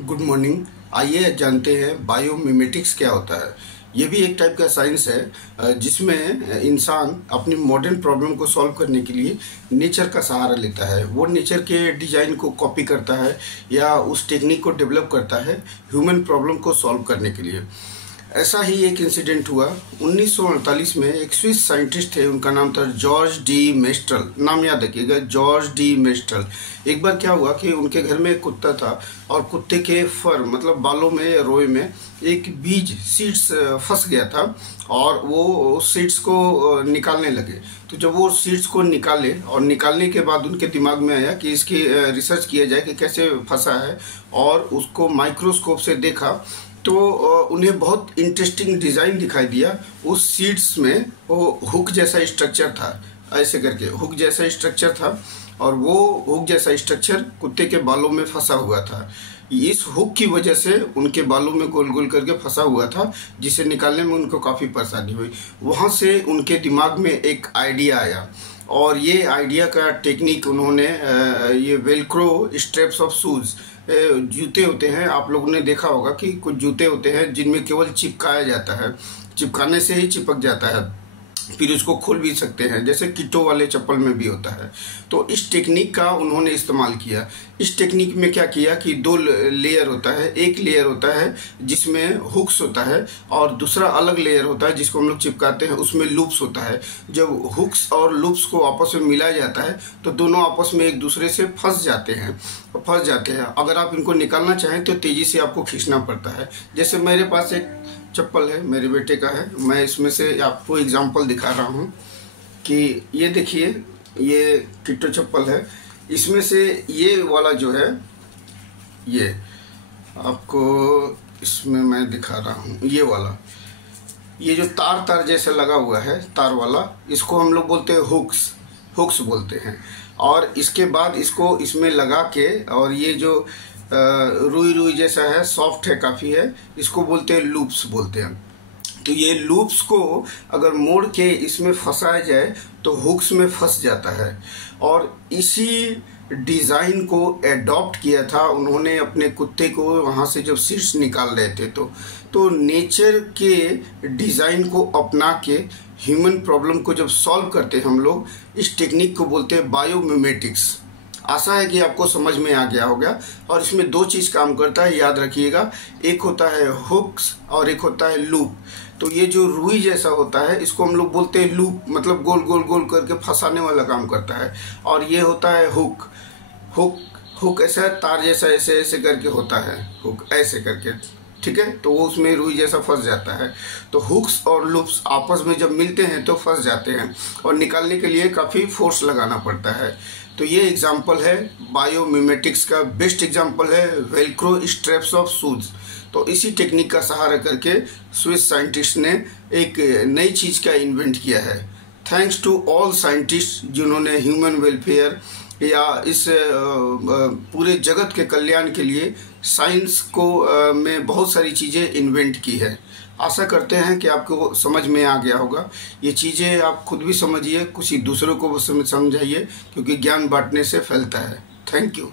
Good morning. आइए जानते हैं बायोमिमेटिक्स क्या होता है। ये भी एक टाइप का साइंस है जिसमें इंसान अपनी मॉडर्न प्रॉब्लम को सॉल्व करने के लिए नेचर का सहारा लेता है। वो नेचर के डिजाइन को कॉपी करता है या उस टेक्निक को डेवलप करता है ह्यूमन प्रॉब्लम को सॉल्व करने के लिए। ऐसा ही एक इंसिडेंट हुआ 1948 में। एक स्विस साइंटिस्ट थे, उनका नाम था जॉर्ज डी मेस्ट्रल। नाम याद रखिएगा, जॉर्ज डी मेस्ट्रल। एक बार क्या हुआ कि उनके घर में एक कुत्ता था और कुत्ते के फर मतलब बालों में या रोए में एक बीज सीड्स फंस गया था और वो सीड्स को निकालने लगे। तो जब वो सीड्स को निकाले और निकालने के बाद उनके दिमाग में आया कि इसकी रिसर्च किया जाए कि कैसे फंसा है, और उसको माइक्रोस्कोप से देखा तो उन्हें बहुत इंटरेस्टिंग डिज़ाइन दिखाई दिया। उस सीड्स में वो हुक जैसा स्ट्रक्चर था, ऐसे करके हुक जैसा स्ट्रक्चर था, और वो हुक जैसा स्ट्रक्चर कुत्ते के बालों में फंसा हुआ था। इस हुक की वजह से उनके बालों में गोल गोल करके फंसा हुआ था, जिसे निकालने में उनको काफ़ी परेशानी हुई। वहाँ से उनके दिमाग में एक आइडिया आया, और ये आइडिया का टेक्निक उन्होंने ये वेलक्रो स्ट्रैप्स ऑफ शूज़, जूते होते हैं, आप लोगों ने देखा होगा कि कुछ जूते होते हैं जिनमें केवल चिपकाया जाता है, चिपकाने से ही चिपक जाता है, फिर उसको खोल भी सकते हैं, जैसे किटो वाले चप्पल में भी होता है। तो इस टेक्निक का उन्होंने इस्तेमाल किया। इस टेक्निक में क्या किया कि दो लेयर होता है। एक लेयर होता है जिसमें हुक्स होता है, और दूसरा अलग लेयर होता है जिसको हम लोग चिपकाते हैं, उसमें लूप्स होता है। जब हुक्स और लूप्स को आपस में मिलाया जाता है तो दोनों आपस में एक दूसरे से फंस जाते हैं। अगर आप इनको निकालना चाहें तो तेज़ी से आपको खींचना पड़ता है। जैसे मेरे पास एक चप्पल है, मेरे बेटे का है, मैं इसमें से आपको एग्जांपल दिखा रहा हूँ कि ये देखिए, ये किट्टो चप्पल है। इसमें से ये वाला जो है, ये आपको इसमें मैं दिखा रहा हूँ, ये वाला, ये जो तार जैसा लगा हुआ है, तार वाला, इसको हम लोग बोलते हैं हुक्स बोलते हैं। और इसके बाद इसको इसमें लगा के, और ये जो रुई जैसा है, सॉफ्ट है, काफ़ी है, इसको बोलते हैं लूप्स बोलते हैं। तो ये लूप्स को अगर मोड़ के इसमें फंसाया जाए तो हुक्स में फंस जाता है। और इसी डिज़ाइन को एडॉप्ट किया था उन्होंने अपने कुत्ते को, वहाँ से जब सीड्स निकाल रहे थे तो नेचर के डिज़ाइन को अपना के ह्यूमन प्रॉब्लम को जब सॉल्व करते हैं हम लोग, इस टेक्निक को बोलते हैं बायोमिमेटिक्स। आशा है कि आपको समझ में आ गया होगा। और इसमें दो चीज़ काम करता है, याद रखिएगा, एक होता है हुक्स और एक होता है लूप। तो ये जो रुई जैसा होता है इसको हम लोग बोलते हैं लूप, मतलब गोल गोल गोल करके फंसाने वाला काम करता है। और ये होता है हुक ऐसा तार जैसा ऐसे ऐसे करके होता है, हुक ऐसे करके, ठीक है। तो वो उसमें रुई जैसा फंस जाता है। तो हुक्स और लूप्स आपस में जब मिलते हैं तो फंस जाते हैं, और निकालने के लिए काफ़ी फोर्स लगाना पड़ता है। तो ये एग्जाम्पल है बायोमिमेटिक्स का। बेस्ट एग्जाम्पल है वेलक्रो स्ट्रैप्स ऑफ शूज। तो इसी टेक्निक का सहारा करके स्विस साइंटिस्ट ने एक नई चीज़ का इन्वेंट किया है। थैंक्स टू ऑल साइंटिस्ट जिन्होंने ह्यूमन वेलफेयर या इस पूरे जगत के कल्याण के लिए साइंस को में बहुत सारी चीज़ें इन्वेंट की है। आशा करते हैं कि आपको समझ में आ गया होगा। ये चीज़ें आप खुद भी समझिए, कुछ दूसरों को समझाइए, क्योंकि ज्ञान बांटने से फैलता है। Thank you.